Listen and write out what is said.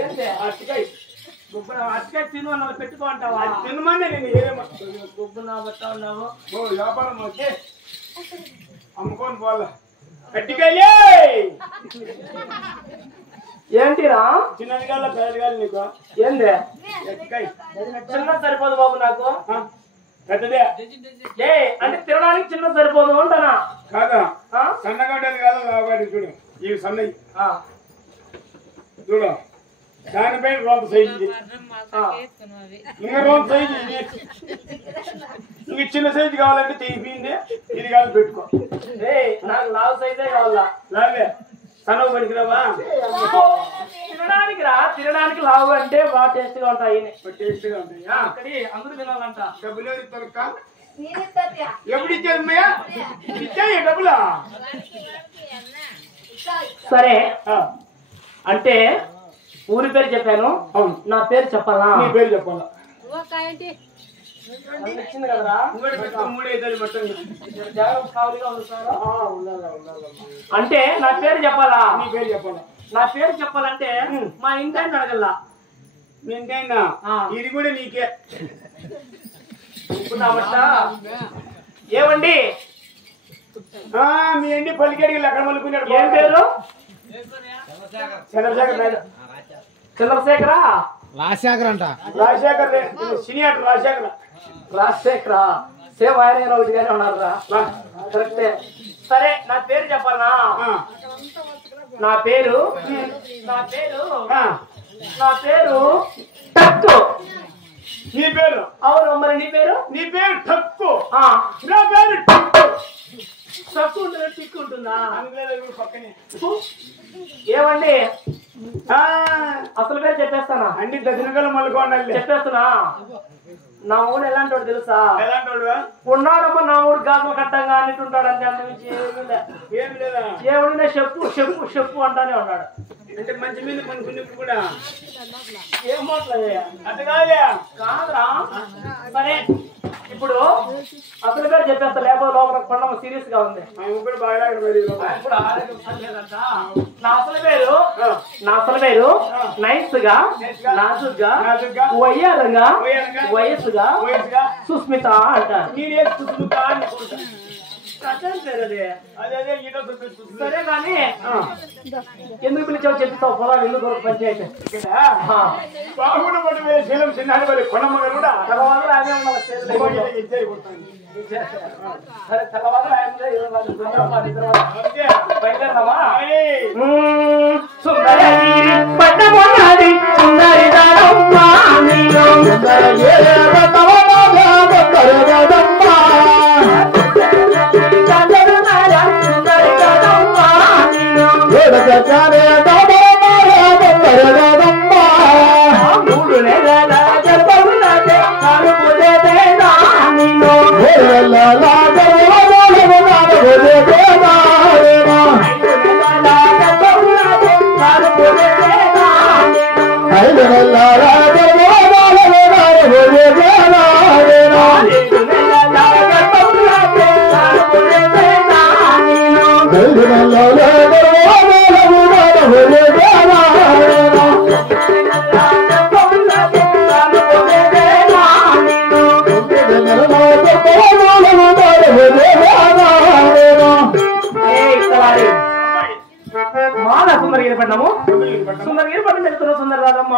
ఏంటి అరటికాయ గుబ్బన అటుకాయ తిను అన్న పెట్టుకో అంటావా? తినమని నేను ఏమో గుబ్బన పెట్టా ఉన్నావు. ఓ వ్యాపారం వచ్చి అమ్ముకొని పోవాలా అరటికాయలే ఏంటిరా చిన్నది కాదు పెద్దది కాదు నీకు ఏంది అరటికాయ చిన్న సరిపోదు బాబు నాకు. పెద్దదే ఏ అంటే తినడానికి చిన్న సరిపోదు అంటానా? కాదా సన్నగా ఉండేది కాదు లాభాడి చూడు ఇవి సన్నవి చూడు దానిపైన రోంత సైజు ఇంకా రోంత సైజు ఇంక చిన్న సైజు కావాలంటే తెగిపోయింది ఇది కాదు పెట్టుకో. నాకు లావు సైజే కావాలా? లాగే సన్నవు పనికిరావా తినడానికి రా, తినడానికి లావు అంటే బాగా టేస్ట్ గా ఉంటాయి. టేస్ట్ గా ఉంటాయి అక్కడి అందరూ తినాలంట. డబ్బులు తొలక ఎప్పుడు ఇచ్చేది అమ్మయ్యా ఇచ్చాయి డబ్బులా సరే అంటే ఊరి పేరు చెప్పాను, నా పేరు చెప్పాలా? నీ పేరు చెప్పాలా? ఇచ్చింది కదరా మూడైదు మొత్తం జాగ్రత్త కావాలిగా ఉంది సార్. అంటే నా పేరు చెప్పాలా? నీ పేరు చెప్పాలా? నా పేరు చెప్పాలంటే మా ఇంటి ఆయన అడగల్లా. నింటైనా ఇది కూడా నీకే ఏమండి మీ అండి పలికేడికి ఎక్కడ మలుకున్నాడు? ఏం పేరు? చంద్రశేఖర్ చంద్రశేఖరా? రాజశేఖర్ అంట. రాజశేఖర్ సినీ ఆట రాజశేఖర్ రాజశేఖరా? సేమ్ ఆయన ఒకటిగానే ఉన్నారా? కరెక్టే. సరే నా పేరు చెప్పాలనా? నా పేరు టక్కు. నీ పేరు? అవును. మరి నీ పేరు? నీ పేరు టక్కు. నా పేరు టక్కు. టక్కు ఉంటుందా టిక్కు ఉంటుందా? పక్కనే ఏమండి అసలు పేరు చెప్పేస్తానా? అన్ని దశనగలు మలుకోండి చెప్పేస్తున్నా. నా ఊడు ఎలాంటి వాడు తెలుసా? ఎలాంటి వాడు? ఉన్నాడమ్మా నా ఊడు గాజులు కట్టంగా అన్నింటుంటాడు. అంటే అంత నుంచి ఏమి లేదా? ఏమడినా చెప్పు చెప్పు చెప్పు అంటానే ఉన్నాడు. అంటే మంచి మీద పనుకున్నప్పుడు కూడా ఏం మాట్లాడే అంత కాదే కాదురా. సరే ఇప్పుడు అసలు పేరు చెప్పేస్తా, లేకపోతే లోపల కొండ సీరియస్ గా ఉంది. కూడా బాగా మరి నా అసలు పేరు నైస్ గా, నాజుగా, వయ్యారంగా, వయస్సుగా సుస్మిత అంటారు. నేనే సుస్మిత అనుకుంటా. పేరు అదే. అదే సరే కానీ ఎందుకు పిలిచావు చెప్తావు. పొలాలు ఎందుకు పంచాయతీ బాగుండు పట్టు శీలం చిన్నాడు మరి కొనమ్మగా కూడా తెల్లవారు ఆయన తెల్లవారు బయలుదేరదామా? సుందరి పట్టమన్నది సుందరి మూడు నెలల గర్భమునకే కరుపులేదేనా నిన్ను సుందరగిరి పట్నం వెళ్తున్నా. సుందర రాజమ్మ